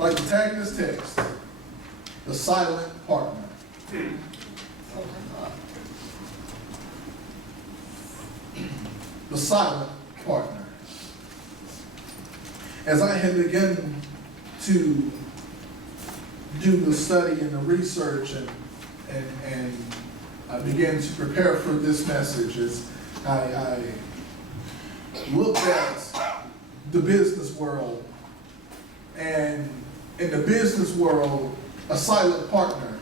like to tag this text, the silent partner. The silent partner. As I had begun to do the study and the research and I began to prepare for this message, as I looked at the business world, and in the business world, a silent partner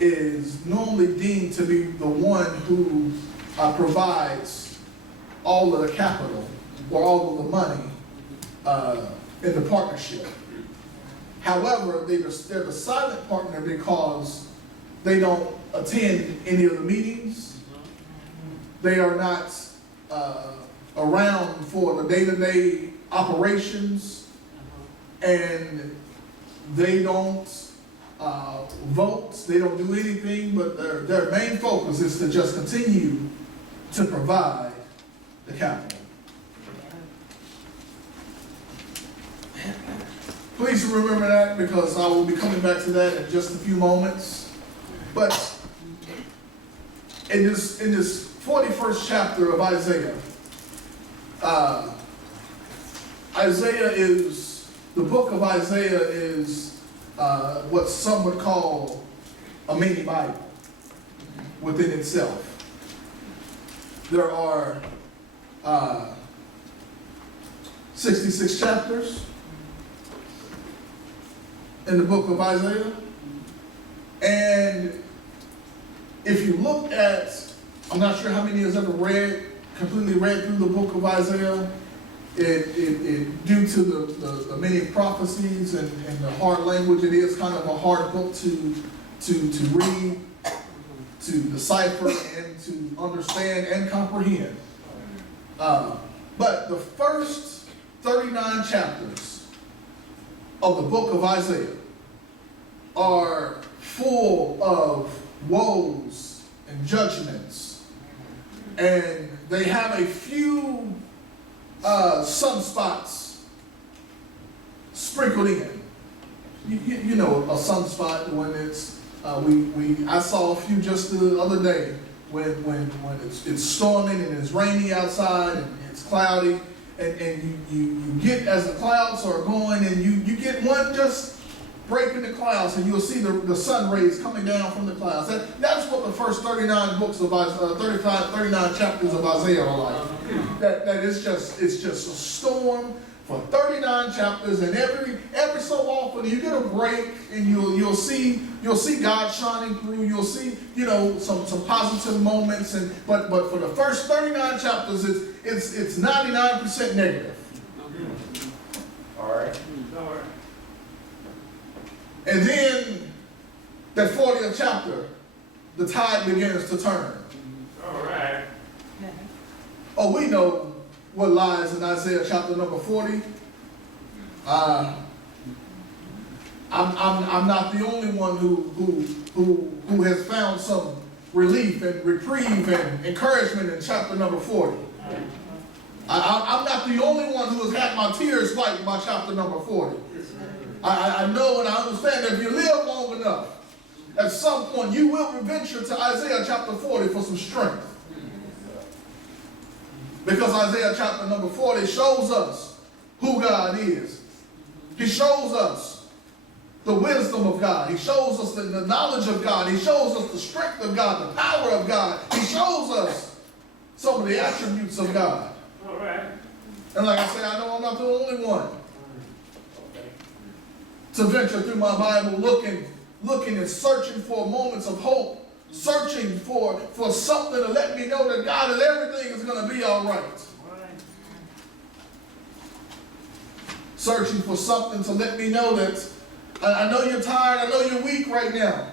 is normally deemed to be the one who provides all of the capital or all of the money in the partnership. However, they're the silent partner because they don't attend any of the meetings. They are not around for the day-to-day operations, and they don't vote. They don't do anything, but their main focus is to just continue to provide the capital. Please remember that, because I will be coming back to that in just a few moments. But in this 41st chapter of Isaiah, the book of Isaiah is what some would call a mini Bible within itself. There are 66 chapters in the book of Isaiah. And if you look at, I'm not sure how many has ever completely read through the book of Isaiah, it due to the many prophecies and the hard language, it is kind of a hard book to read, to decipher, and to understand and comprehend. But the first 39 chapters of the book of Isaiah are full of woes and judgments, and they have a few sunspots sprinkled in. You know a sunspot when it's I saw a few just the other day when it's storming and it's rainy outside and it's cloudy, and you get, as the clouds are going, and you get one just break in the clouds, and you'll see the sun rays coming down from the clouds. That's what the first 39 books of 39 chapters of Isaiah are like. That it's just a storm for 39 chapters, and every so often you get a break, and you'll see God shining through. You'll see some positive moments, but for the first 39 chapters, it's 99% negative. All right. And then that 40th chapter, the tide begins to turn. All right. Oh, we know what lies in Isaiah chapter number 40. I'm not the only one who has found some relief and reprieve and encouragement in chapter number 40. I'm not the only one who has had my tears wiped by chapter number 40. I know and I understand that if you live long enough, at some point you will venture to Isaiah chapter 40 for some strength. Because Isaiah chapter number 40 shows us who God is. He shows us the wisdom of God. He shows us the knowledge of God. He shows us the strength of God, the power of God. He shows us some of the attributes of God. All right. And like I say, I know I'm not the only one to venture through my Bible looking and searching for moments of hope, searching for something to let me know that God, and everything is going to be all right. Searching for something to let me know that I know you're tired, I know you're weak right now,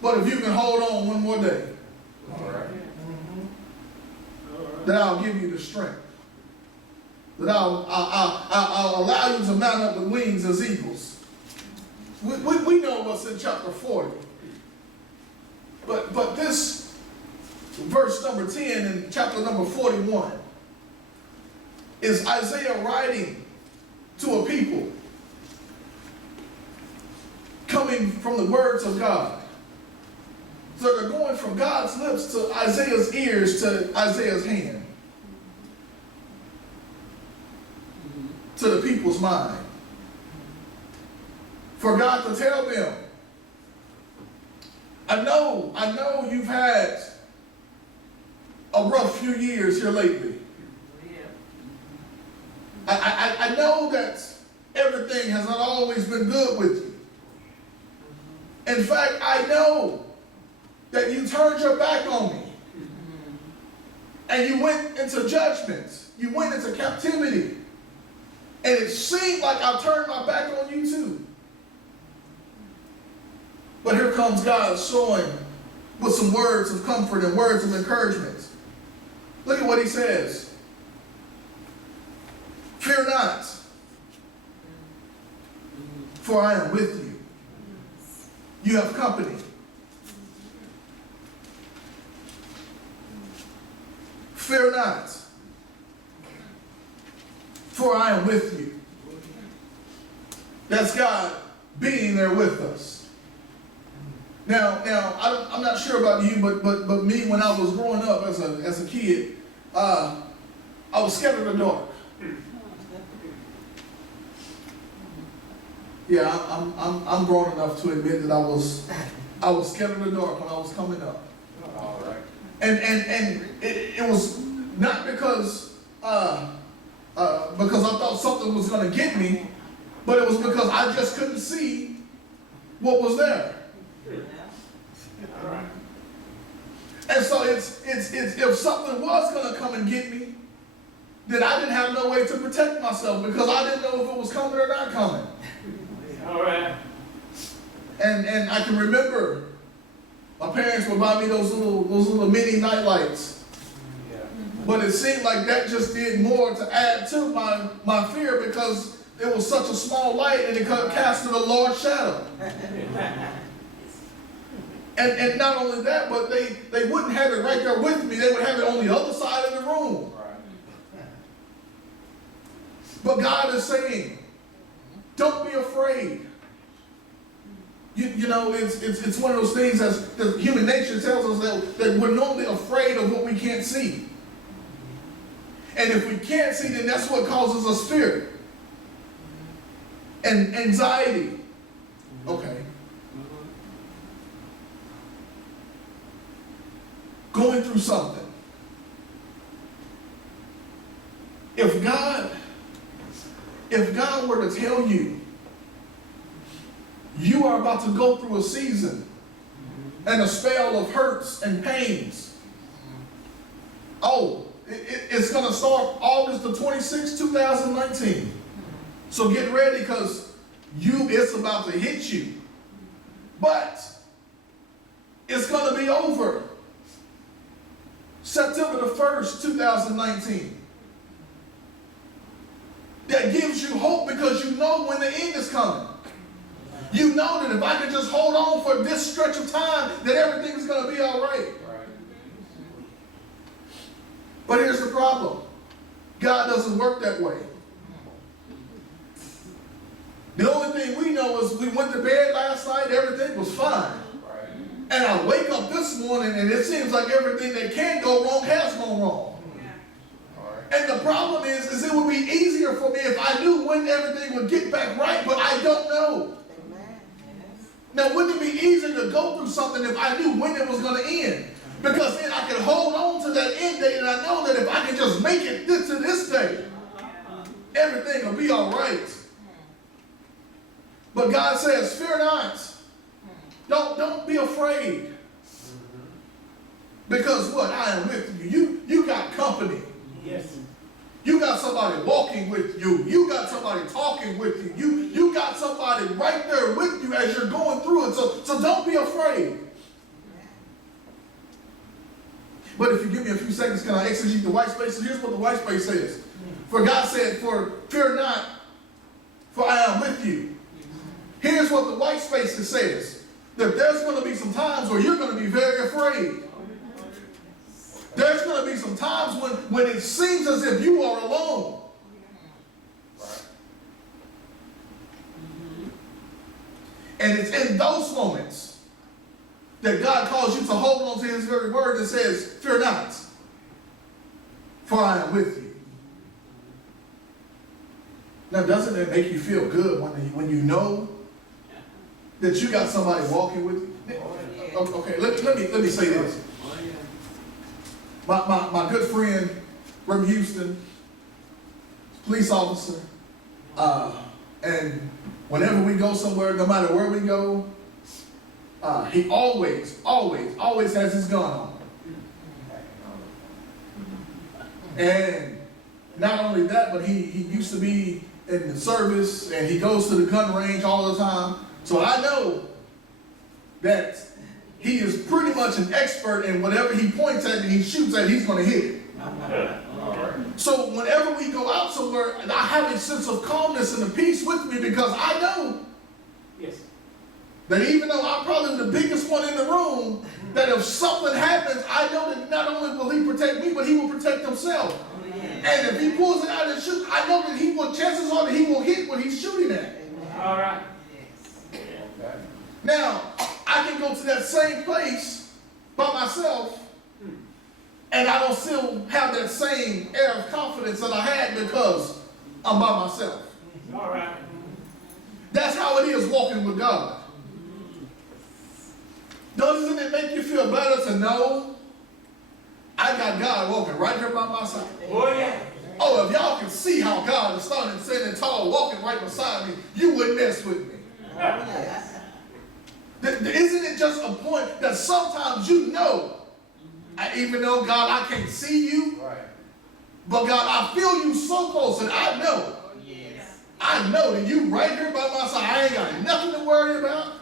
but if you can hold on one more day, All right. then I'll give you the strength. That I'll allow you to mount up with wings as eagles. We know what's in chapter 40. But this verse number 10 in chapter number 41 is Isaiah writing to a people coming from the words of God. So they're going from God's lips to Isaiah's ears to Isaiah's hand. To the people's mind. For God to tell them, I know you've had a rough few years here lately. I know that everything has not always been good with you. In fact, I know that you turned your back on me. And you went into judgment. You went into captivity. And it seemed like I turned my back on you too. But here comes God showing with some words of comfort and words of encouragement. Look at what he says. Fear not, for I am with you. You have company. Fear not, for I am with you. That's God being there with us. Now, I'm not sure about you, but me, when I was growing up as a kid, I was scared of the dark. Yeah, I'm grown enough to admit that I was scared of the dark when I was coming up. All right. And it was not because I thought something was going to get me, but it was because I just couldn't see what was there. All right. And so it's if something was going to come and get me, then I didn't have no way to protect myself because I didn't know if it was coming or not coming. All right. And I can remember my parents would buy me those little mini night lights. Yeah. But it seemed like that just did more to add to my fear because it was such a small light and it casted a large shadow. And not only that, but they wouldn't have it right there with me. They would have it on the other side of the room. Right. But God is saying, don't be afraid. You know, it's one of those things that human nature tells us that we're normally afraid of what we can't see. And if we can't see, then that's what causes us fear and anxiety. Okay. Going through something. If God were to tell you, you are about to go through a season and a spell of hurts and pains. Oh, it's going to start August the 26th, 2019. So get ready because it's about to hit you. But it's going to be over September the 1st, 2019. That gives you hope because you know when the end is coming. You know that if I can just hold on for this stretch of time, that everything is going to be all right. Right. But here's the problem. God doesn't work that way. The only thing we know is we went to bed last night, everything was fine. Right. And I wake up this morning and it seems like everything that can go wrong has gone wrong. And the problem is it would be easier for me if I knew when everything would get back right, but I don't know. Now, wouldn't it be easier to go through something if I knew when it was going to end? Because then I can hold on to that end date, and I know that if I can just make it to this day, everything will be all right. But God says, fear not. Don't be afraid. Because what? I am with you. You got company. Yes. You got somebody walking with you. You got somebody talking with you. You got somebody right there with you as you're going through it. So don't be afraid. But if you give me a few seconds, can I exegete the white space? So here's what the white space says. For God said, for fear not, for I am with you. Here's what the white space says. That there's going to be some times where you're going to be very afraid. There's going to be some times when it seems as if you are alone. And it's in those moments that God calls you to hold on to his very word that says, fear not, for I am with you. Now, doesn't it make you feel good when you know that you got somebody walking with you? Okay, let me say this. My good friend from Houston, police officer, and whenever we go somewhere, no matter where we go, he always has his gun on. And not only that, but he used to be in the service, and he goes to the gun range all the time. So I know that he is pretty much an expert in whatever he points at and he shoots at, he's going to hit it. So whenever we go out somewhere, I have a sense of calmness and a peace with me because I know that even though I'm probably the biggest one in the room, that if something happens, I know that not only will he protect me, but he will protect himself. And if he pulls it out and shoots, I know that chances are that he will hit what he's shooting at. All right. Now, I can go to that same place by myself, and I don't still have that same air of confidence that I had because I'm by myself. All right. That's how it is walking with God. Doesn't it make you feel better to know I got God walking right here by my side? Oh, yeah. Oh, if y'all can see how God is standing tall, walking right beside me, you wouldn't mess with me. Isn't it just a point that sometimes you know, even though God, I can't see you, but God, I feel you so close and I know that you right here by my side. I ain't got nothing to worry about.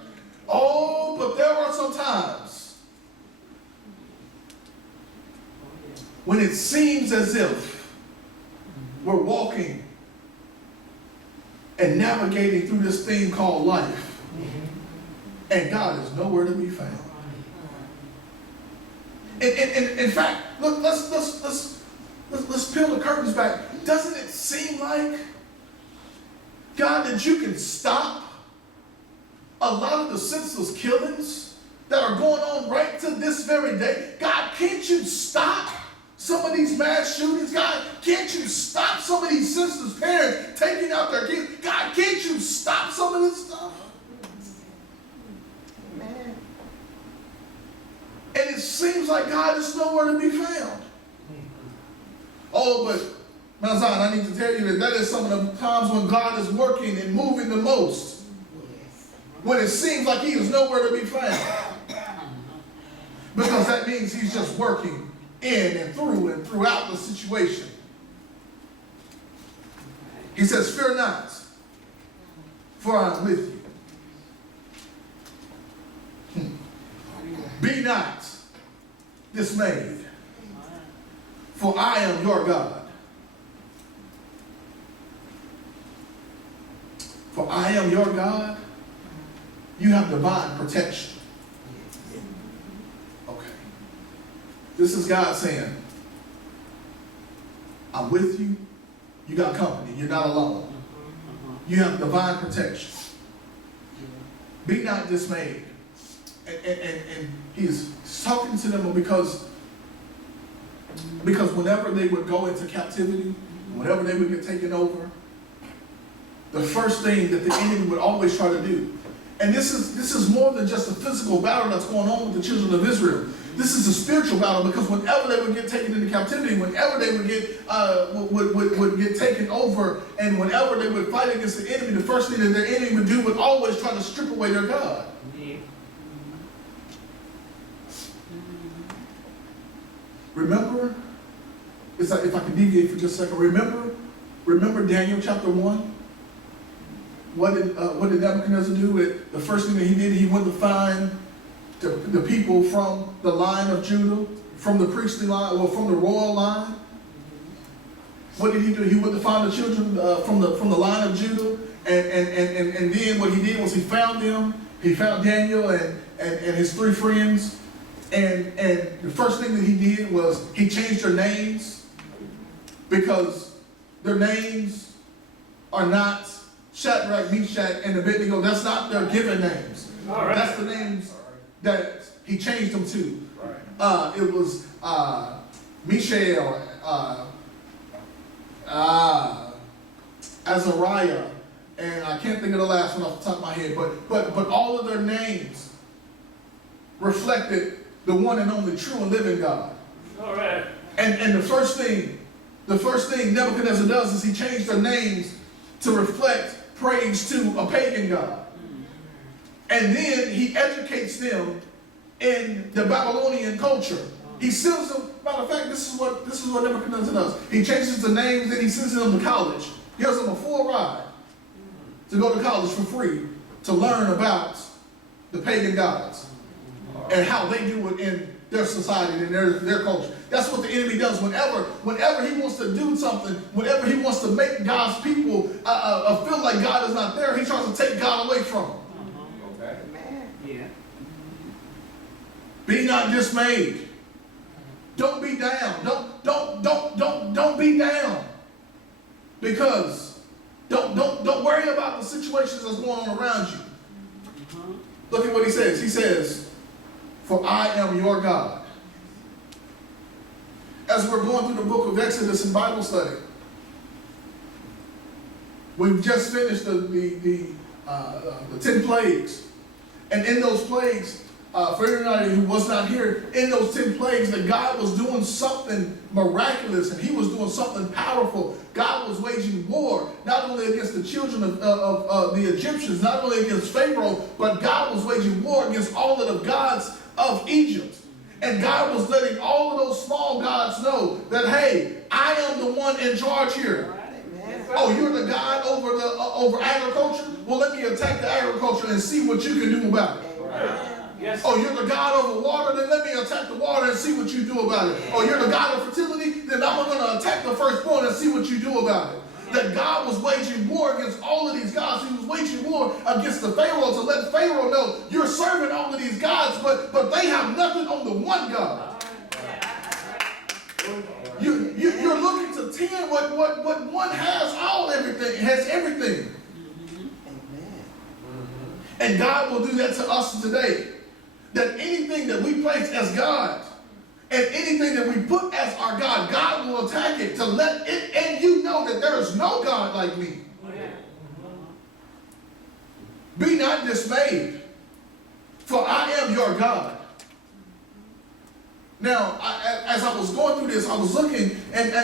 Oh, but there are some times when it seems as if we're walking and navigating through this thing called life, and God is nowhere to be found. In fact, look, let's peel the curtains back. Doesn't it seem like, God, that you can stop a lot of the senseless killings that are going on right to this very day? God, can't you stop some of these mass shootings? God, can't you stop some of these senseless parents taking out their kids? God, can't you stop some of this stuff? And it seems like God is nowhere to be found. Oh, but Mount Zion, I need to tell you that is some of the times when God is working and moving the most. When it seems like he is nowhere to be found. Because that means he's just working in and through and throughout the situation. He says, fear not, for I am with you. Be not dismayed, for I am your God. For I am your God. You have divine protection. Okay. This is God saying, I'm with you. You got company. You're not alone. You have divine protection. Be not dismayed. And he's talking to them because whenever they would go into captivity, whenever they would get taken over, the first thing that the enemy would always try to do, and this is more than just a physical battle that's going on with the children of Israel. This is a spiritual battle, because whenever they would get taken into captivity, whenever they would get taken over, and whenever they would fight against the enemy, the first thing that their enemy would do would always try to strip away their God. Remember, it's like, if I can deviate for just a second, remember Daniel chapter 1? What did Nebuchadnezzar do? The first thing that he did, he went to find the people from the line of Judah, from the priestly line, or from the royal line. What did he do? He went to find the children from the line of Judah, and then what he did was he found them. He found Daniel and his three friends. And the first thing that he did was he changed their names, because their names are not Shadrach, Meshach, and Abednego, that's not their given names. All right. That's the names that he changed them to. Right. It was Mishael, Azariah, and I can't think of the last one off the top of my head, but all of their names reflected the one and only true and living God. All right. And the first thing Nebuchadnezzar does is he changed their names to reflect praise to a pagan god. And then he educates them in the Babylonian culture. He sends them, matter of fact, this is what Nebuchadnezzar does. He changes the names and he sends them to college. Gives them a full ride to go to college for free to learn about the pagan gods and how they do it in their society and their culture. That's what the enemy does. Whenever he wants to do something, whenever he wants to make God's people feel like God is not there, he tries to take God away from them. Okay. Yeah. Be not dismayed. Don't be down. Don't be down. Because don't worry about the situations that's going on around you. Look at what he says. He says, "For I am your God." As we're going through the book of Exodus in Bible study, we've just finished the 10 plagues. And in those plagues, for anybody who was not here, in those 10 plagues, that God was doing something miraculous and he was doing something powerful. God was waging war, not only against the children of the Egyptians, not only against Pharaoh, but God was waging war against all of the gods of Egypt. And God was letting all of those small gods know that, hey, I am the one in charge here. Oh, you're the God over agriculture? Well, let me attack the agriculture and see what you can do about it. Yes. Oh, you're the God over water? Then let me attack the water and see what you do about it. Oh, you're the God of fertility? Then I'm going to attack the firstborn and see what you do about it. That God was waging war against all of these gods. He was waging war against the Pharaoh to let Pharaoh know you're serving all of these gods, but they have nothing on the one God. You're looking to 10 what one has everything. It has everything. And God will do that to us today. That anything that we place as God and anything that we put as our God, God will attack it to let it and you know that there is no God like me. Be not dismayed, for I am your God. Now, as I was going through this, I was looking and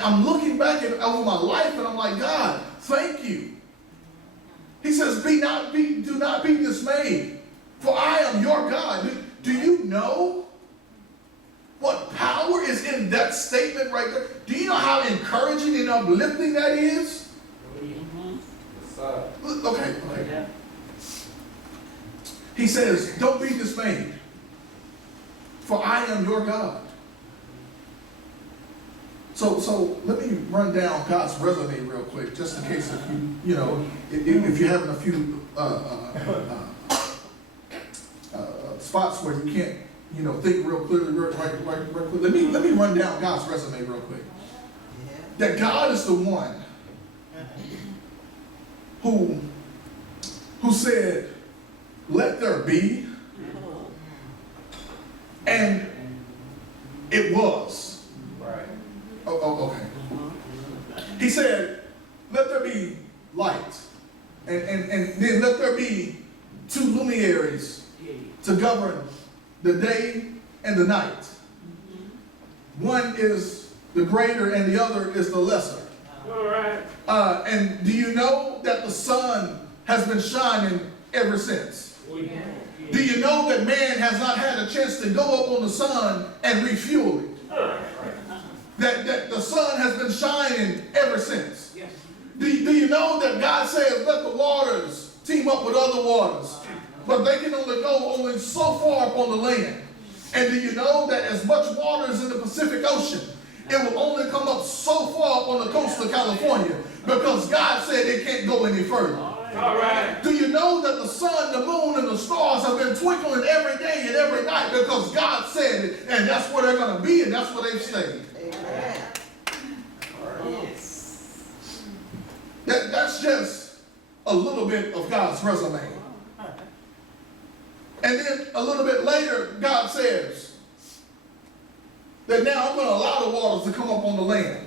I'm looking back over my life and I'm like, God, thank you. He says, do not be dismayed, for I am your God. Do you know what power is in that statement right there? Do you know how encouraging and uplifting that is? Okay. He says, don't be dismayed, for I am your God. So let me run down God's resume real quick, just in case if you're having a few spots where you can't think real clearly, right quick. Let me run down God's resume real quick. That God is the one who said, "Let there be," and it was. Right. Oh, okay. He said, "Let there be light," and then let there be two luminaries to govern the day and the night. One is the greater and the other is the lesser. All right. And do you know that the sun has been shining ever since? Do you know that man has not had a chance to go up on the sun and refuel it? That the sun has been shining ever since. Yes. Do you know that God says, let the waters team up with other waters, but they can only go so far up on the land? And do you know that as much water is in the Pacific Ocean, it will only come up so far up on the coast of California because God said it can't go any further? All right. Do you know that the sun, the moon, and the stars have been twinkling every day and every night because God said it, and that's where they're going to be, and that's where they've stayed? Amen. That's just a little bit of God's resume. And then a little bit later, God says that now I'm going to allow the waters to come up on the land.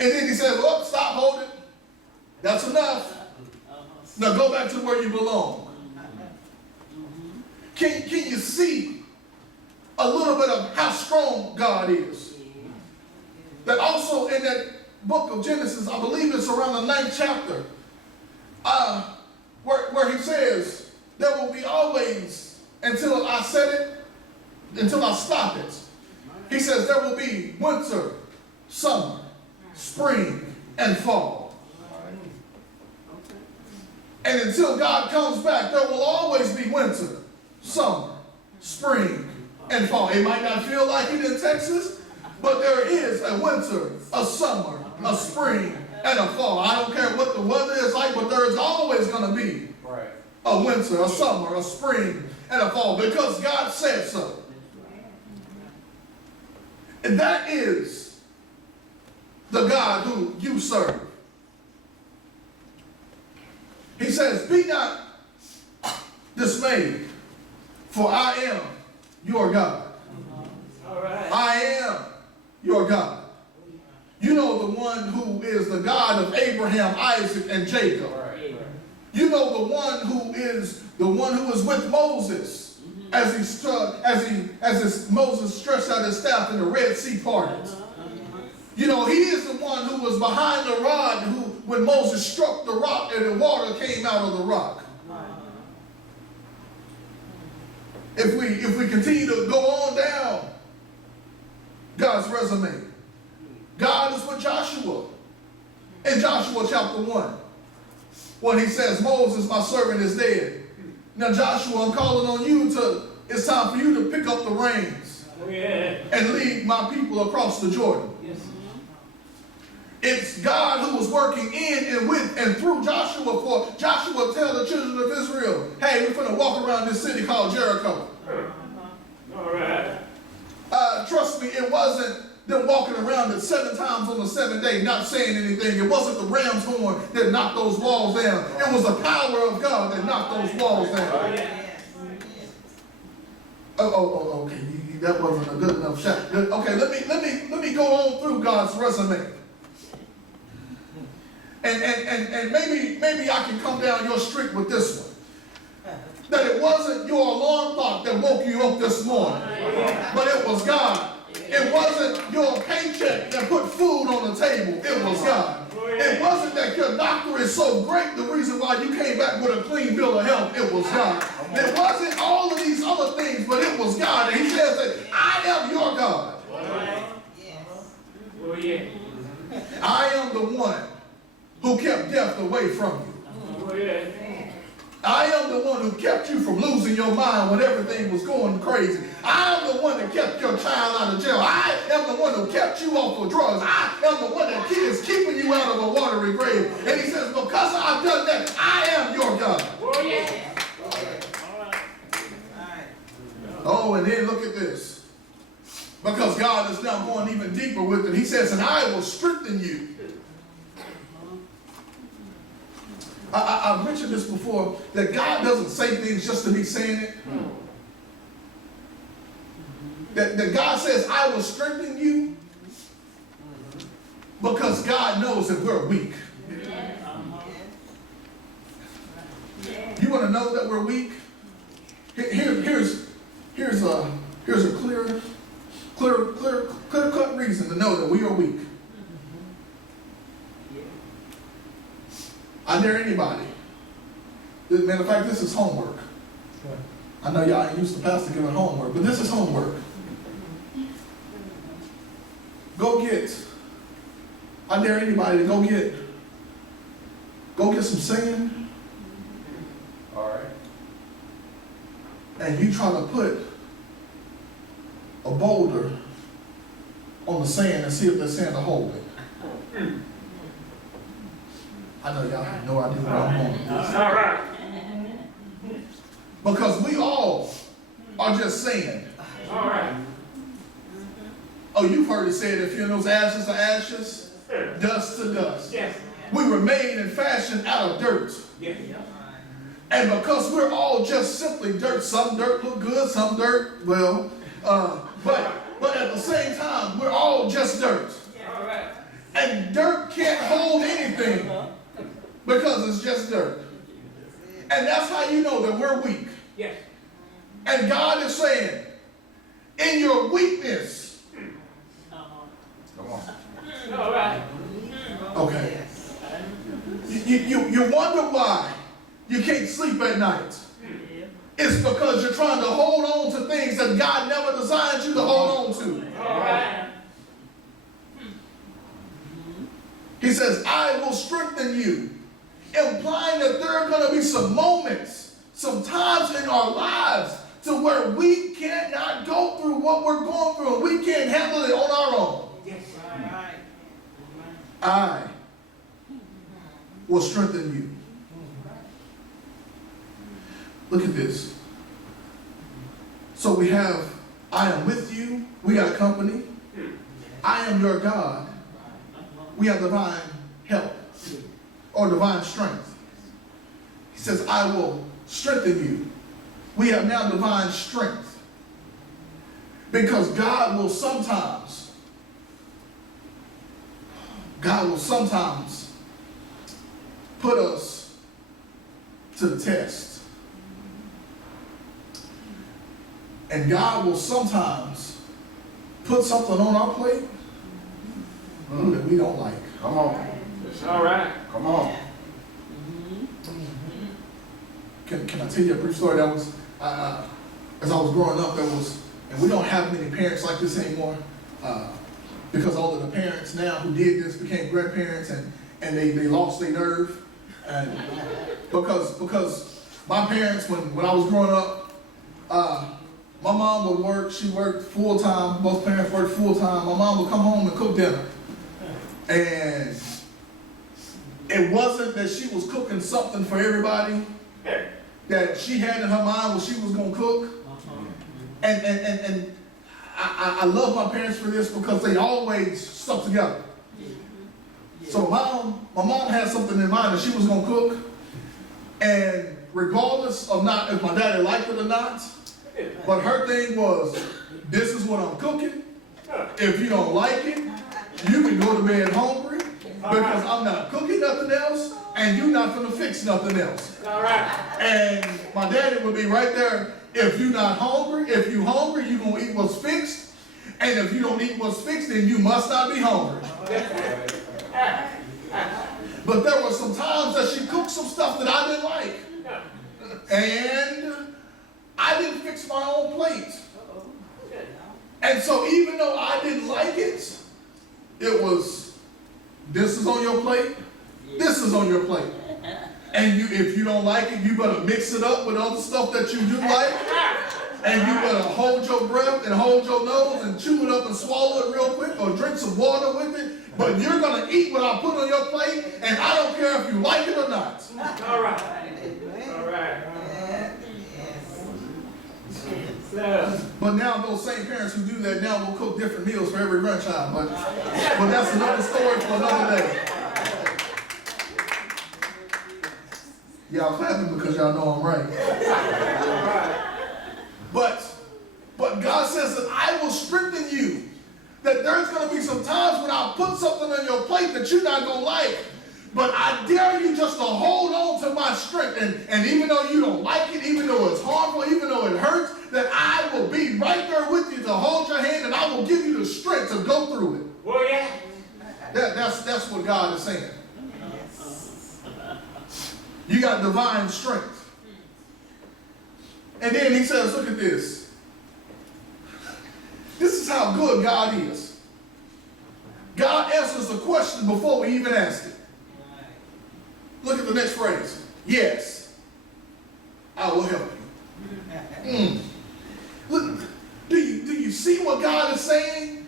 And then he says, oh, stop holding. That's enough. Now go back to where you belong. Can you see a little bit of how strong God is? That also in that book of Genesis, I believe it's around the 9th chapter, where he says, there will be always, until I set it, until I stop it. He says there will be winter, summer, spring, and fall. And until God comes back, there will always be winter, summer, spring, and fall. It might not feel like it in Texas, but there is a winter, a summer, a spring, and a fall. I don't care what the weather is like, but there is always going to be a winter, a summer, a spring, and a fall, because God said so. And that is the God who you serve. He says, be not dismayed, for I am your God. All right. I am your God. You know the one who is the God of Abraham, Isaac, and Jacob. You know the one who is with Moses as Moses stretched out his staff and the Red Sea parted. You know, he is the one who was behind the rod when Moses struck the rock and the water came out of the rock. If we continue to go on down God's resume, God is with Joshua in Joshua chapter 1. When he says, Moses, my servant, is dead. Now, Joshua, I'm calling on you it's time for you to pick up the reins and lead my people across the Jordan. Yes. It's God who was working in and with and through Joshua for Joshua tell the children of Israel, hey, we're going to walk around this city called Jericho. All right. Trust me, it wasn't them walking around it 7 times on the 7th day not saying anything. It wasn't the ram's horn that knocked those walls down. It was the power of God that knocked those walls down. Okay, that wasn't a good enough shot. Okay, let me go on through God's resume. And maybe I can come down your street with this one. That it wasn't your alarm clock that woke you up this morning, but it was God. It wasn't your paycheck that put food on the table. It was God. It wasn't that your doctor is so great, the reason why you came back with a clean bill of health. It was God. It wasn't all of these other things, but it was God. And he says that I am your God. I am the one who kept death away from you. I am the one who kept you from losing your mind when everything was going crazy. I am the one that kept your child out of jail. I am the one who kept you off of drugs. I am the one that is keeping you out of a watery grave. And he says, because I've done that, I am your God. Oh, and then look at this. Because God is now going even deeper with it. He says, and I will strengthen you. I've mentioned this before, that God doesn't say things just to be saying it. That God says, I will strengthen you, because God knows that we're weak. You want to know that we're weak? Here's a clear cut reason to know that we are weak. I dare anybody. Matter of fact, this is homework. I know y'all ain't used to pastor giving homework, but this is homework. I dare anybody to go get some sand. All right. And you try to put a boulder on the sand and see if the sand will hold it. I know y'all have no idea what I'm going with this. All right. Because we all are just sand. All right. Oh, you've heard it said, if funerals ashes to ashes, dust to dust. Yes. We were made and fashioned out of dirt. Yes. And because we're all just simply dirt, some dirt look good, some dirt, well, but at the same time, we're all just dirt. All right. And dirt can't hold anything because it's just dirt. And that's how you know that we're weak. Yes. And God is saying, in your weakness, Come on. All right. okay, you wonder why you can't sleep at night. It's because you're trying to hold on to things that God never designed you to hold on to. All right. He says, I will strengthen you, implying that there are going to be some moments, some times in our lives to where we cannot go through what we're going through and we can't handle it on our own. Yes. I will strengthen you. Look at this. So we have, I am with you. We got company. I am your God. We have divine help or divine strength. He says, I will strengthen you. We have now divine strength. Because God will sometimes put us to the test. And God will sometimes put something on our plate that we don't like. Come on. It's all right. Come on. Can I tell you a brief story? That was, as I was growing up, and we don't have many parents like this anymore, because all of the parents now who did this became grandparents, and they lost their nerve. And because my parents, when I was growing up, my mom would work, she worked full time, both parents worked full time. My mom would come home and cook dinner. And it wasn't that she was cooking something for everybody that she had in her mind what she was going to cook. And I love my parents for this because they always stuck together. So my mom had something in mind that she was going to cook. And regardless of not if my daddy liked it or not, but her thing was, this is what I'm cooking. If you don't like it, you can go to bed hungry because I'm not cooking nothing else and you're not going to fix nothing else. All right. And my daddy would be right there. If you're not hungry, if you're hungry, you're going to eat what's fixed. And if you don't eat what's fixed, then you must not be hungry. But there were some times that she cooked some stuff that I didn't like. And I didn't fix my own plate. And so even though I didn't like it, it was, this is on your plate, this is on your plate. And if you don't like it, you better mix it up with other stuff that you do like. And you better hold your breath and hold your nose and chew it up and swallow it real quick or drink some water with it. But you're going to eat what I put on your plate, and I don't care if you like it or not. All right. All right. But now those same parents who do that now will cook different meals for every grandchild. But that's another story for another day. Y'all clapping because y'all know I'm right. But God says that I will strengthen you. That there's going to be some times when I'll put something on your plate that you're not going to like. But I dare you just to hold on to my strength. And even though you don't like it, even though it's harmful, even though it hurts, that I will be right there with you to hold your hand and I will give you the strength to go through it. Well, yeah. That's what God is saying. You got divine strength. And then he says, look at this. This is how good God is. God answers the question before we even ask it. Look at the next phrase. Yes, I will help you. Look, do you see what God is saying?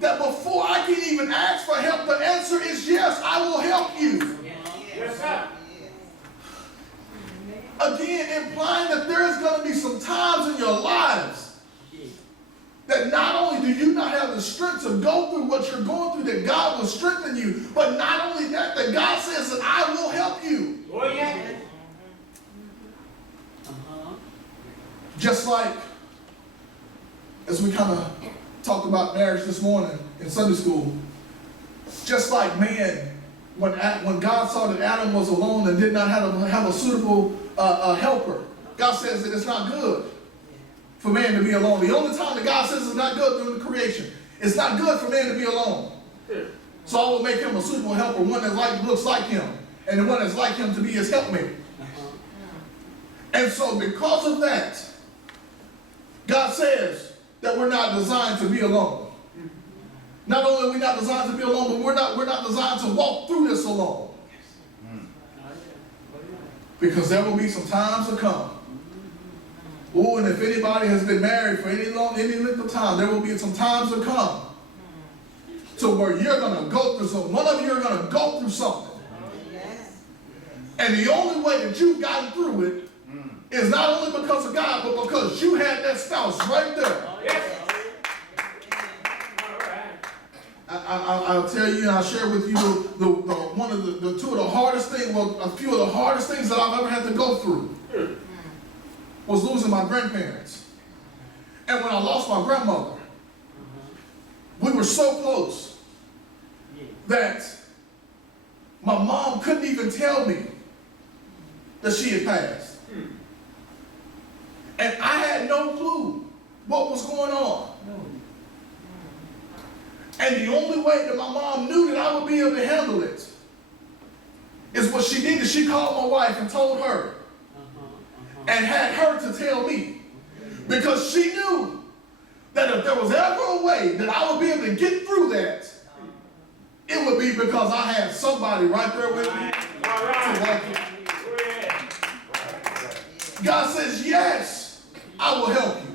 That before I can even ask for help, the answer is yes, I will help you. Yes, sir. Again, implying that there's going to be some times in your lives that not only do you not have the strength to go through what you're going through, that God will strengthen you, but not only that, that God says that I will help you. Oh, yeah. Just like, as we kind of talked about marriage this morning in Sunday school, just like man, when God saw that Adam was alone and did not have a suitable helper, God says that it's not good for man to be alone. The only time that God says it's not good during the creation, it's not good for man to be alone. So I will make him a suitable helper, one that looks like him, and the one that's like him to be his helpmate. And so because of that, God says that we're not designed to be alone. Not only are we not designed to be alone, but we're not designed to walk through this alone. Because there will be some times to come. Oh, and if anybody has been married for any length of time, there will be some times to come to where you're going to go through something. One of you are going to go through something. And the only way that you've gotten through it is not only because of God, but because you had that spouse right there. I'll tell you, and I'll share with you one of the two of the hardest things, well, a few of the hardest things that I've ever had to go through was losing my grandparents. And when I lost my grandmother, we were so close that my mom couldn't even tell me that she had passed. And I had no clue what was going on. And the only way that my mom knew that I would be able to handle it is what she did. She called my wife and told her and had her to tell me. Because she knew that if there was ever a way that I would be able to get through that, it would be because I had somebody right there with me to walk through. God says, yes, I will help you.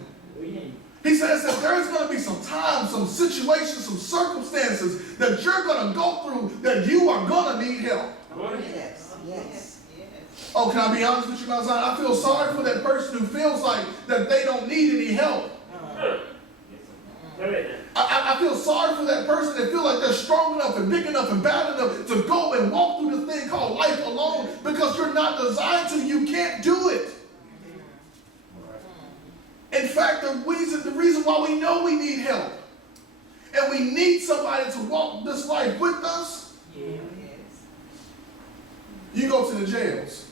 He says that there's going to be some times, some situations, some circumstances that you're going to go through that you are going to need help. Yes. Oh, can I be honest with you, Mount Zion? I feel sorry for that person who feels like that they don't need any help. I feel sorry for that person that feels like they're strong enough and big enough and bad enough to go and walk through this thing called life alone because you're not designed to. You can't do it. In fact, the reason why we know we need help and we need somebody to walk this life with us, you go to the jails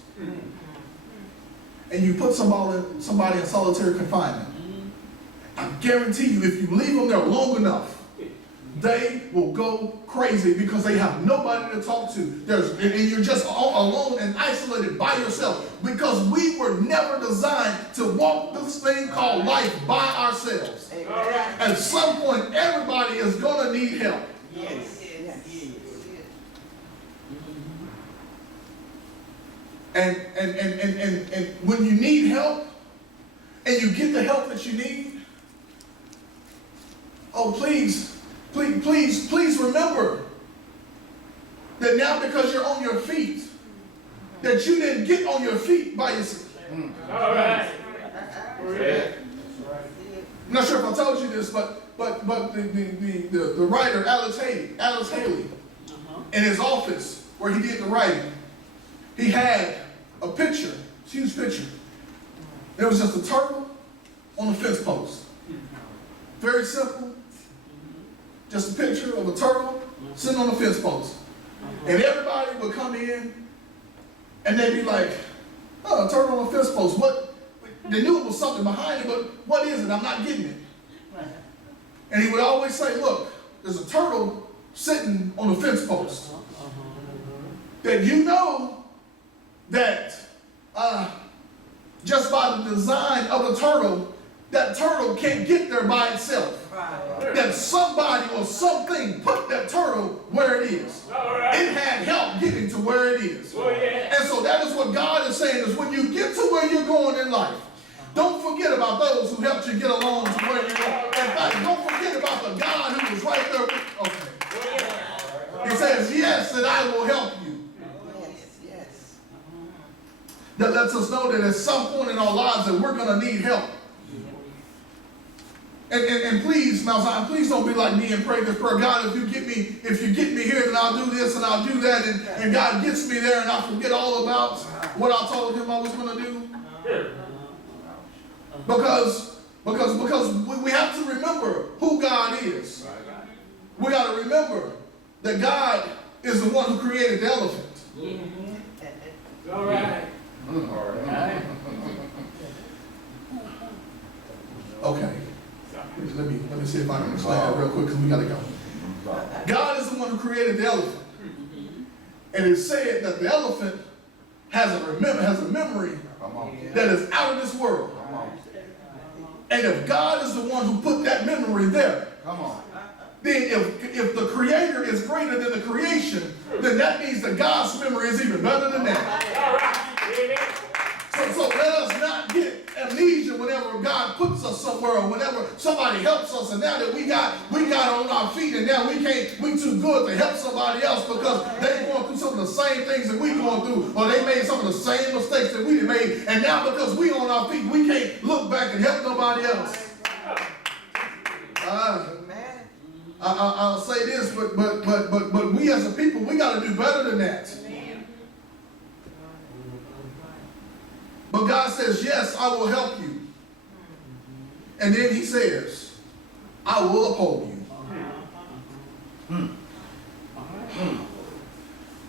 and you put somebody in solitary confinement. I guarantee you, if you leave them there long enough, they will go crazy because they have nobody to talk to. And you're just all alone and isolated by yourself because we were never designed to walk this thing called life by ourselves. At some point, everybody is going to need help. And when you need help and you get the help that you need, oh, please remember that now because you're on your feet, that you didn't get on your feet by yourself. All right. I'm not sure if I told you this, but the writer, Alice Haley, in his office where he did the writing, he had a picture, a huge picture. There was just a turtle on the fence post. Very simple. Just a picture of a turtle sitting on the fence post. And everybody would come in and they'd be like, oh, a turtle on a fence post. What? They knew it was something behind it, but what is it? I'm not getting it. And he would always say, look, there's a turtle sitting on the fence post. That you know that just by the design of the turtle, that turtle can't get there by itself. That somebody or something put that turtle where it is. It had help getting to where it is. And so that is what God is saying is when you get to where you're going in life, don't forget about those who helped you get along to where you're going. In fact, don't forget about the God who was right there. Okay. He says, yes, that I will help you. That lets us know that at some point in our lives that we're going to need help. And please, Mount Zion, please don't be like me and pray this prayer. God, if you get me here, then I'll do this and I'll do that. And God gets me there and I forget all about what I told him I was going to do. Because we have to remember who God is. We got to remember that God is the one who created the elephant. All right. All right. Okay. Let me see if I can explain that real quick because we got to go. God is the one who created the elephant. And it said that the elephant has a memory that is out of this world. And if God is the one who put that memory there, then if the creator is greater than the creation, then that means that God's memory is even better than that. So let us not get amnesia whenever God puts us somewhere or whenever somebody helps us, and now that we got on our feet and now we too good to help somebody else because they're going through some of the same things that we're going through, or they made some of the same mistakes that we made, and now because we on our feet, we can't look back and help nobody else. I'll say this, but we as a people, we got to do better than that. But God says, yes, I will help you. And then he says, I will uphold you.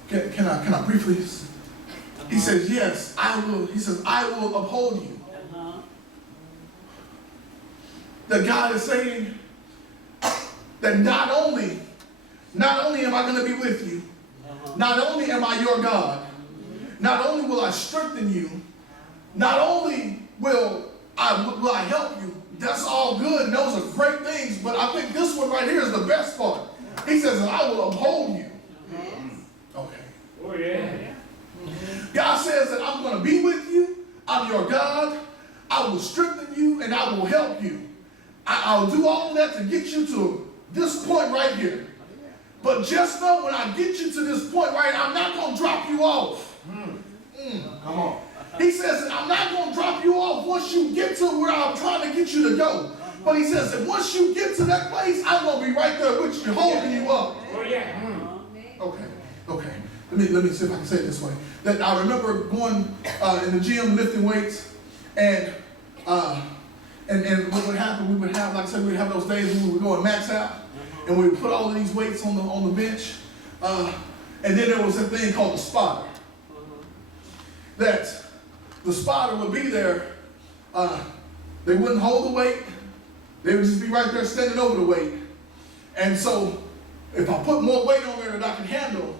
Can I briefly? He says, yes, I will. He says, I will uphold you. That God is saying that not only am I going to be with you, not only am I your God, not only will I strengthen you, not only will I help you, that's all good, and those are great things, but I think this one right here is the best part. He says, I will uphold you. Okay. Oh, yeah. God says that I'm going to be with you, I'm your God, I will strengthen you, and I will help you. I'll do all of that to get you to this point right here. But just know when I get you to this point right, I'm not going to drop you off. Come on. He says, I'm not going to drop you off once you get to where I'm trying to get you to go. But he says that once you get to that place, I'm going to be right there with you, holding you up. Oh, yeah. Okay. Let me see if I can say it this way. That I remember going in the gym, lifting weights, and what would happen, we would have, like I said, we would have those days when we would go and max out, and we would put all of these weights on the bench, and then there was a thing called the spotter. That the spotter would be there. They wouldn't hold the weight. They would just be right there standing over the weight. And so if I put more weight on there than I can handle,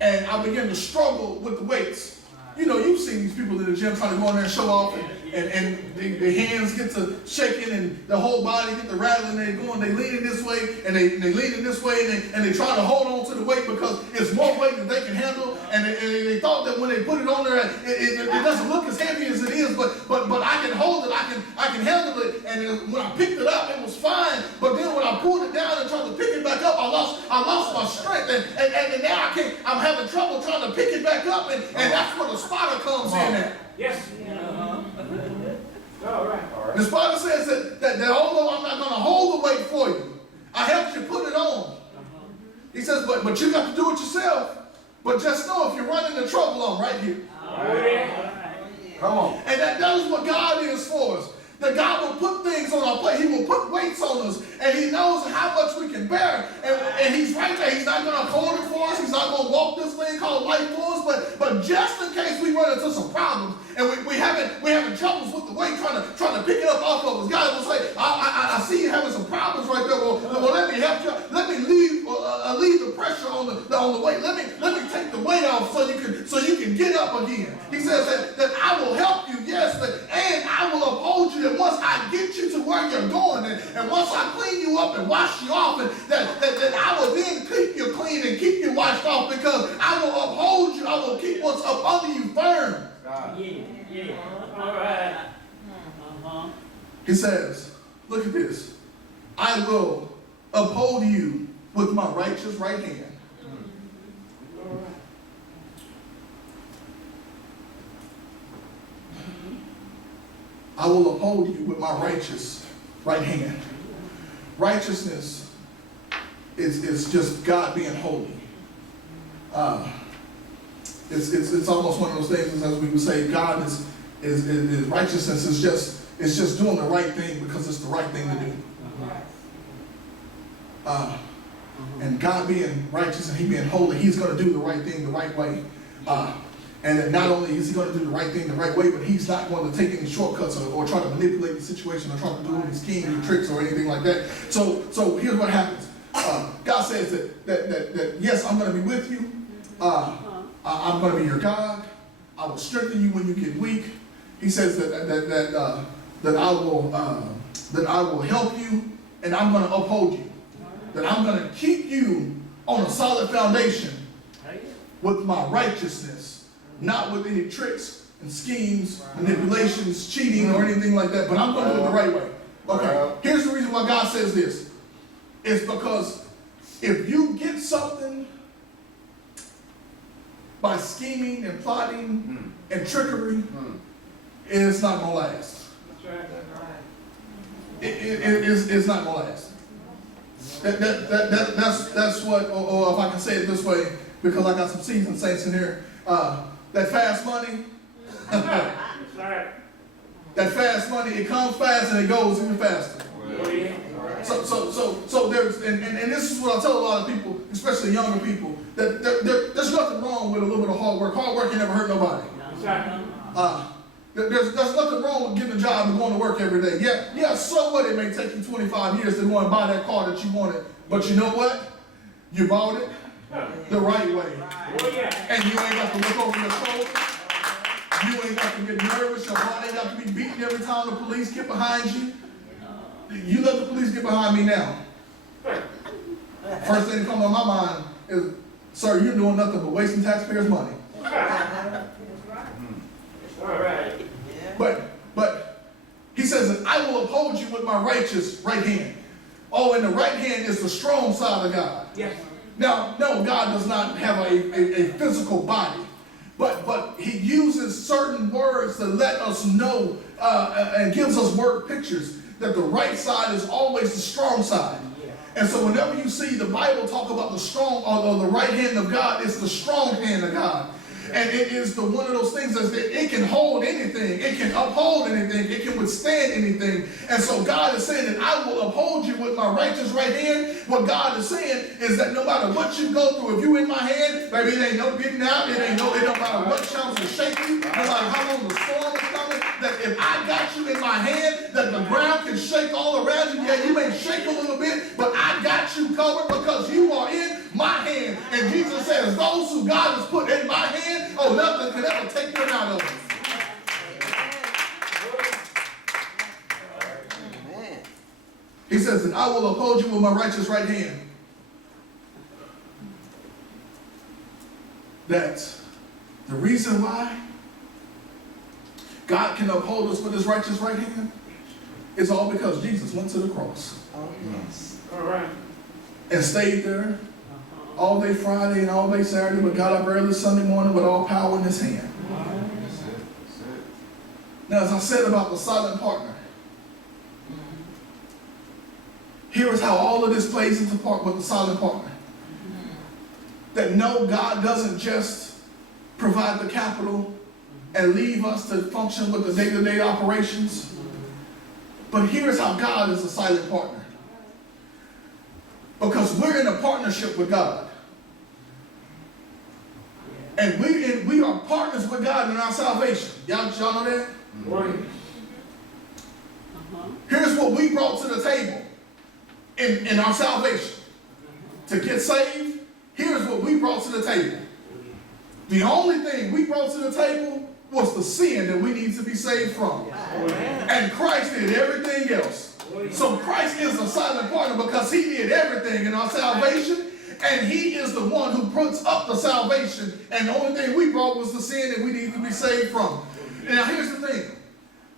and I begin to struggle with the weights, you know, you've seen these people in the gym trying to go in there and show off, and their hands get to shaking, and the whole body get to rattling, and they leaning this way, and they leaning this way, and they trying to hold on to the weight because it's more weight than they can handle, and they thought that when they put it on there, it doesn't look as heavy as it is, but I can hold it, I can handle it, and when I picked it up, it was fine, but then when I pulled it down and tried to pick it back up, I lost my strength, and now I'm having trouble trying to pick it back up, and that's where the spotter comes in at. Yes. All right. The spotter says that although I'm not going to hold the weight for you, I helped you put it on. He says, but you got to do it yourself. But just know if you're running into trouble, I'm right here. Oh, yeah. Come on. And that is what God is for us. That God will put things on our plate. He will put weights on us. And he knows how much we can bear. And he's right there. He's not going to hold it for us. He's not going to walk this thing called life for us. But just in case we run into some problems and we having troubles with the weight, trying to pick it up off of us, God will say, I see you having some problems right there. Well, let me help you. Let me leave the pressure on the weight. Let me take the weight off so you can get up again. He says that I will help you, yes, and I will uphold you. That once I get you to where you're going, and once I clean you up and wash you off, and that I will then keep you clean and keep you washed off, because I will uphold you. I will keep what's up under you firm. Yeah. All right. He says, look at this. I will uphold you with my righteous right hand. I will uphold you with my righteous right hand. righteousness is just God being holy. It's almost one of those things, as we would say, God is righteousness is just doing the right thing because it's the right thing to do. And God being righteous and He being holy, He's going to do the right thing the right way. And then not only is He going to do the right thing the right way, but He's not going to take any shortcuts or try to manipulate the situation or try to do any schemes or tricks or anything like that. So here's what happens. God says that yes, I'm going to be with you. I'm going to be your God. I will strengthen you when you get weak. He says that I will help you and I'm going to uphold you. That I'm going to keep you on a solid foundation with my righteousness, not with any tricks and schemes, manipulations, cheating, or anything like that. But I'm going to do it the right way. Okay. Here's the reason why God says this. It's because if you get something by scheming and plotting and trickery, it's not going to last. It's not going to last. That's what, or if I can say it this way, because I got some seasoned saints in here, that fast money, that fast money, it comes fast and it goes even faster. So there's, and this is what I tell a lot of people, especially younger people, that there's nothing wrong with a little bit of hard work. Hard work can never hurt nobody. There's nothing wrong with getting a job and going to work every day. Yeah, so what? It may take you 25 years to go and buy that car that you wanted. But you know what? You bought it the right way. And you ain't got to look over your shoulder. You ain't got to get nervous. Your heart ain't got to be beating every time the police get behind you. You let the police get behind me now. First thing that comes to my mind is, sir, you're doing nothing but wasting taxpayers' money. But he says that I will uphold you with my righteous right hand. Oh, and the right hand is the strong side of God. Yes. Now, no, God does not have a physical body, but He uses certain words to let us know and gives us word pictures that the right side is always the strong side. And so whenever you see the Bible talk about the strong or the right hand of God, it's the strong hand of God. And it is one of those things that it can hold anything. It can uphold anything. It can withstand anything. And so God is saying that I will uphold you with my righteous right hand. What God is saying is that no matter what you go through, if you in my hand, baby, it ain't no getting out. It don't matter what comes to shake you. No matter how long the storm is coming, that if I got you in my hand, that the ground can shake all around you. Yeah, you may shake a little bit, but I got you covered because you are in my hand. And Jesus says, those who God has put in my hand, oh, nothing can ever take them out of them. Amen. He says that I will uphold you with my righteous right hand. That the reason why God can uphold us with His righteous right hand is all because Jesus went to the cross. Oh, yes. All right. And stayed there all day Friday and all day Saturday, but got up early Sunday morning with all power in His hand. Now, as I said about the silent partner, here is how all of this plays into part with the silent partner. That no, God doesn't just provide the capital and leave us to function with the day-to-day operations. But here's how God is a silent partner. Because we're in a partnership with God. And we are partners with God in our salvation. Y'all know that? Here's what we brought to the table in our salvation. To get saved, here's what we brought to the table. The only thing we brought to the table was the sin that we need to be saved from. And Christ did everything else. So Christ is a silent partner because He did everything in our salvation, and He is the one who puts up the salvation, and the only thing we brought was the sin that we need to be saved from. Now here's the thing.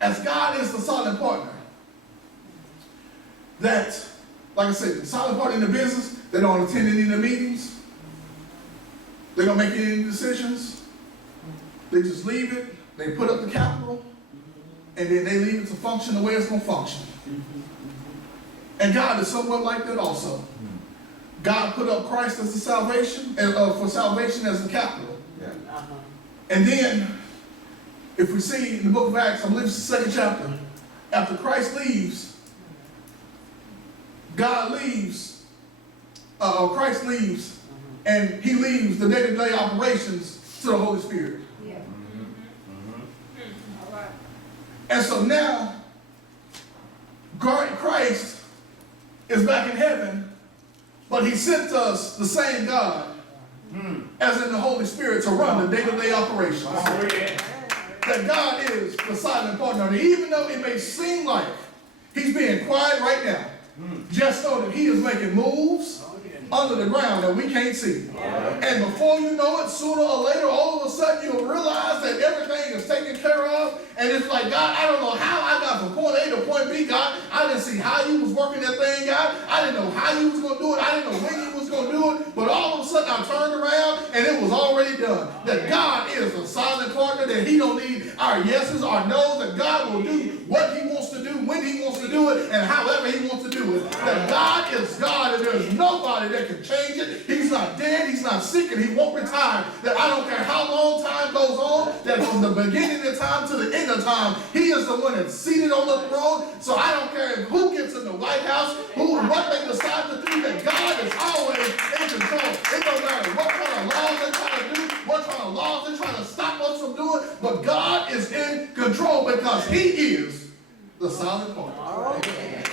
As God is the silent partner, that, like I said, the silent partner in the business, they don't attend any of the meetings, they don't make any decisions, they just leave it, they put up the capital, and then they leave it to function the way it's going to function. And God is somewhat like that also. God put up Christ as the salvation, and for salvation as the capital. Yeah. And then, if we see in the book of Acts, I believe it's the 2nd chapter, after Christ leaves, God leaves, Christ leaves, and he leaves the day-to-day operations to the Holy Spirit. And so now, Christ is back in heaven, but he sent us the same God as in the Holy Spirit to run the day-to-day operations. Oh, yeah. That God is the silent partner. And even though it may seem like he's being quiet right now, just know that he is making moves under the ground that we can't see. And before you know it, sooner or later, all of a sudden you'll realize that everything is taken care of. And it's like, God, I don't know how I got from point A to point B, God. I didn't see how you was working that thing out. I didn't know how you was going to do it. I didn't know when you was going to do it. But all of a sudden I turned around and it was already done. That God is a silent partner, that he don't need our yeses, our no's, that God will do what he wants to do, when he wants to do it, and however he wants to do it. That God is God and there's nobody that can change it. He's not dead, he's not sick, and he won't retire. That I don't care how long time goes on, that from the beginning of time to the end of time, he is the one that's seated on the throne. So I don't care who gets in the White House, what they decide to do, that God is always in control. It don't matter what kind of laws they try to do, what kind of laws they try to stop us from doing, but God is in control because he is the silent partner.